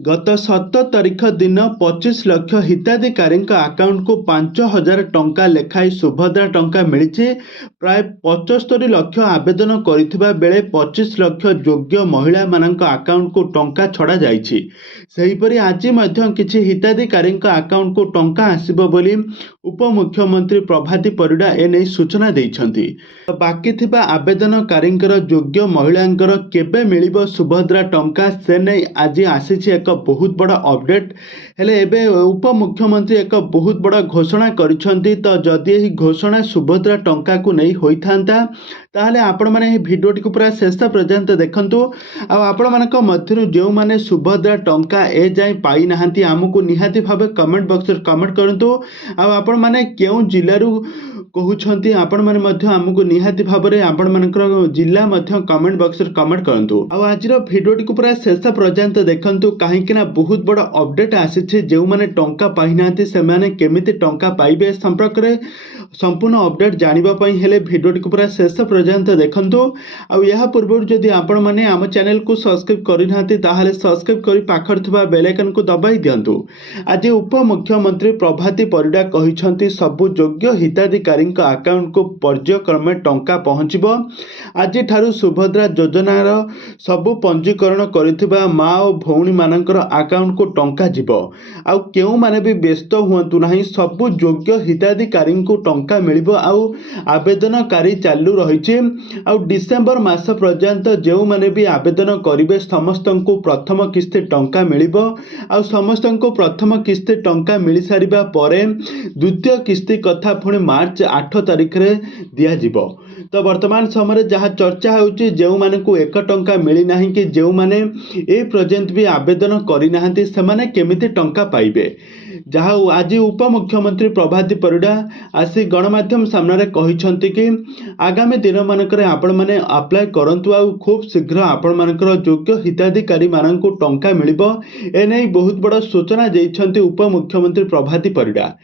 गत 17 तारिख दिन 25 लाख हिताधिकारी आकाउंट को 5,000 टंका लेखाई सुभद्रा टंका मिली। प्राय 75 लाख आवेदन करिथिबा बेले 25 लाख योग्य महिला मानक आकाउंट को टंका छड़ा जाइछि। सेहिपरि आज मध्य किछि हिताधिकारी आकाउंट को टंका आसिबो बोली उपमुख्यमंत्री प्रभाती परिडा एने सूचना दैछन्ति। बाकी थिबा आवेदनकारींकर योग्य महिलांकर केबे मिलिबो सुभद्रा टंका से नै आज आसीछि एक बहुत बड़ा अपडेट। हेले एबे उपमुख्यमंत्री एक बहुत बड़ा घोषणा करिसंती। तो जदि एही घोषणा सुभद्रा टंका को नहीं होइथांता ताहले आपण माने भिडियोटी को पूरा शेष पर्यंत देखंतु। आ आपण मानक मध्यरु जो माने सुभद्रा टंका ए जाय पाई नाहंती आमको निहाती भाबे कमेंट बॉक्स रे कमेंट करंतु। आ आपण माने केउ जिल्लारू कहउछंती आपण माने मध्य आमको निहाती भाबरे आपण मानकर जिल्ला मध्य कमेंट बॉक्स रे कमेंट करंतु। आ आजिर भिडियोटी को पूरा शेष पर्यंत देखंतु काहे कि ना बहुत बड़ा अपडेट आसीछि। जो माने टंका पाई नाहंती से माने केमिति टंका पाइबे संपर्क रे संपूर्ण अपडेट जानिबा पई हेले भिडियोटी को पूरा शेष पर्यंत देखंतु। आ यहा पूर्व जदि आपण माने आम चैनल को सब्सक्राइब करि नाहंती ताहाले सब्सक्राइब करि पाखर थबा बेल आइकन को दबाई दियंतु। आज उपमुख्यमंत्री प्रभाती परिडा कहिसंती सबु योग्य हिताधिकारी अकाउंट को पर्यायक्रमे टंका पहुंचबो। आज ठारू सुभद्रा योजनार सबु पंजीकरण करिथिबा माँ और भौणी मानकर अकाउंट को टंका जिवो। आ केउ माने भी व्यस्त हुअंतु नाही, सबु योग्य हिताधिकारी को टंका मिलिबो। आ आवेदनकारी चालू रहिछि। आ डिसेंबर मास पर्यंत जो माने भी आवेदन करिवे समस्त को प्रथम किस्ती टंका मिलिबो। आ समस्त को प्रथम किस्ती टंका मिली सारिबा परे द्वितीय किस्ती कथा पुणी मार्च 8 तारिख रे दिया जिवो। तो वर्तमान समय जहाँ चर्चा होउछि जो माने को 1 टंका मिली नाही कि जो माने ए पर्यंत भी आवेदन करि नाहंती सेमाने केमिति टंका पाइबे। जहाँ आज उपमुख्यमंत्री प्रभाती परिडा आसी गणमाध्यम सामने कहिसंती कि आगामी दिन मानकरे आपण माने अप्लाई करंतु। आ खूब शीघ्र आपण मानकर योग्य हिताधिकारी मानक टंका मिलिबो। एनै बहुत बड़ा सूचना दैछंती उपमुख्यमंत्री प्रभाती परिडा।